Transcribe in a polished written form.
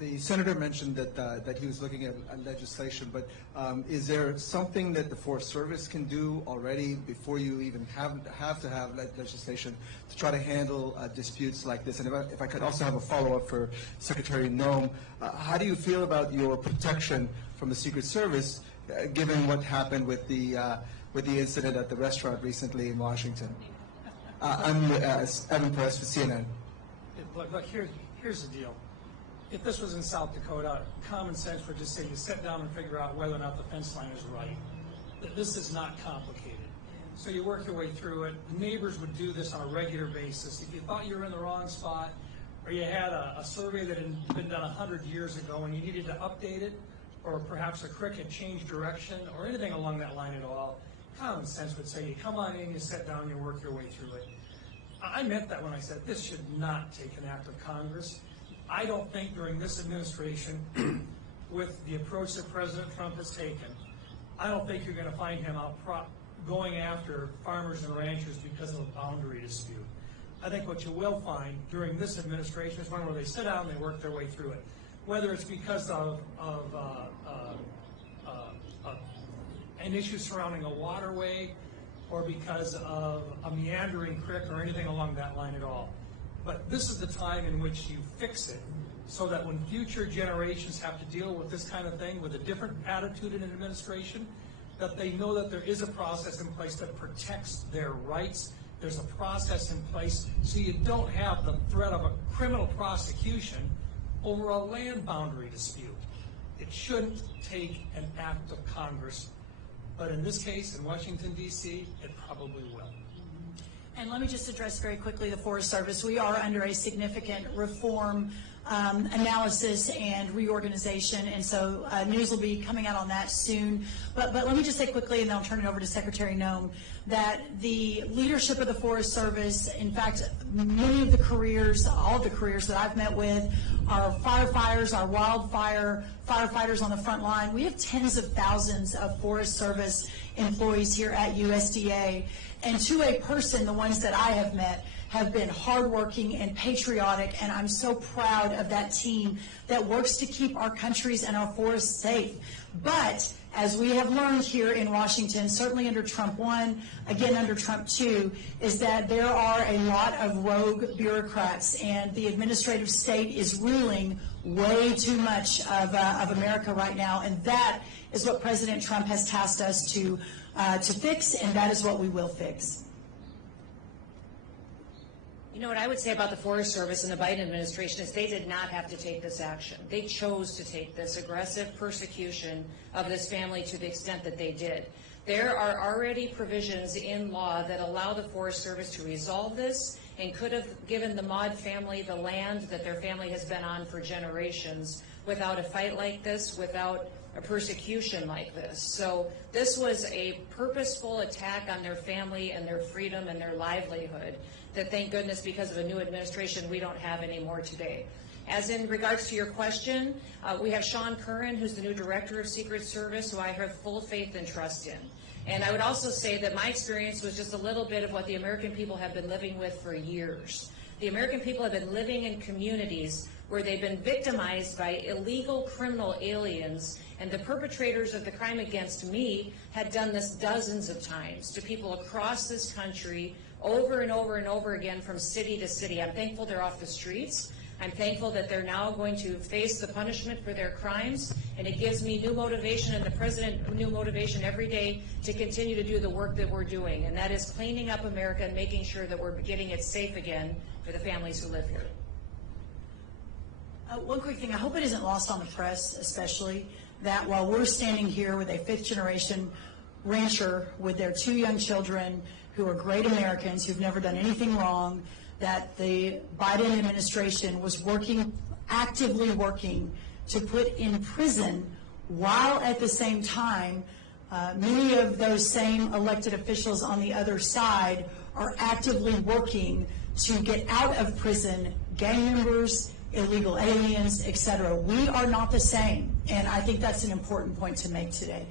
The senator mentioned that he was looking at legislation, but is there something that the Forest Service can do already before you even have to have legislation to try to handle disputes like this? And if I could also have a follow-up for Secretary Noem, how do you feel about your protection from the Secret Service, given what happened with the incident at the restaurant recently in Washington? I'm Evan Perez for CNN. Look, here's the deal. If this was in South Dakota, common sense would just say you sit down and figure out whether or not the fence line is right. This is not complicated. So you work your way through it. Neighbors would do this on a regular basis. If you thought you were in the wrong spot, or you had a survey that had been done 100 years ago and you needed to update it, or perhaps a creek had changed direction, or anything along that line at all, common sense would say you come on in, you sit down, you work your way through it. I meant that when I said this should not take an act of Congress. I don't think during this administration, with the approach that President Trump has taken, I don't think you're going to find him out going after farmers and ranchers because of a boundary dispute. I think what you will find during this administration is one where they sit down and they work their way through it. Whether it's because of an issue surrounding a waterway or because of a meandering creek or anything along that line at all. But this is the time in which you fix it so that when future generations have to deal with this kind of thing with a different attitude in an administration, that they know that there is a process in place that protects their rights. There's a process in place so you don't have the threat of a criminal prosecution over a land boundary dispute. It shouldn't take an act of Congress, but in this case, in Washington, D.C., it probably will. And let me just address very quickly the Forest Service. We are under a significant reform analysis and reorganization, and so news will be coming out on that soon. But let me just say quickly, and then I'll turn it over to Secretary Noem, that the leadership of the Forest Service, in fact, many of the careers, all of the careers that I've met with, are firefighters, our wildfire firefighters on the front line. We have tens of thousands of Forest Service employees here at USDA. And to a person, the ones that I have met have been hardworking and patriotic, and I'm so proud of that team that works to keep our countries and our forests safe. But as we have learned here in Washington, certainly under Trump 1, again under Trump 2, is that there are a lot of rogue bureaucrats, and the administrative state is ruling way too much of America right now, and that is what President Trump has tasked us to fix, and that is what we will fix. You know what I would say about the Forest Service and the Biden administration is they did not have to take this action. They chose to take this aggressive persecution of this family to the extent that they did. There are already provisions in law that allow the Forest Service to resolve this and could have given the Maud family the land that their family has been on for generations without a fight like this, without a persecution like this. So this was a purposeful attack on their family and their freedom and their livelihood that, thank goodness, because of a new administration, we don't have anymore today. As in regards to your question, we have Sean Curran, who's the new director of Secret Service, who I have full faith and trust in. And I would also say that my experience was just a little bit of what the American people have been living with for years. The American people have been living in communities where they've been victimized by illegal criminal aliens, and the perpetrators of the crime against me had done this dozens of times to people across this country over and over and over again from city to city. I'm thankful they're off the streets. I'm thankful that they're now going to face the punishment for their crimes, and it gives me new motivation and the president new motivation every day to continue to do the work that we're doing, and that is cleaning up America and making sure that we're getting it safe again for the families who live here. One quick thing, I hope it isn't lost on the press especially, that while we're standing here with a fifth-generation rancher with their 2 young children who are great Americans who've never done anything wrong, that the Biden administration was actively working to put in prison, while at the same time many of those same elected officials on the other side are actively working to get out of prison gang members, illegal aliens, etc. We are not the same, and I think that's an important point to make today.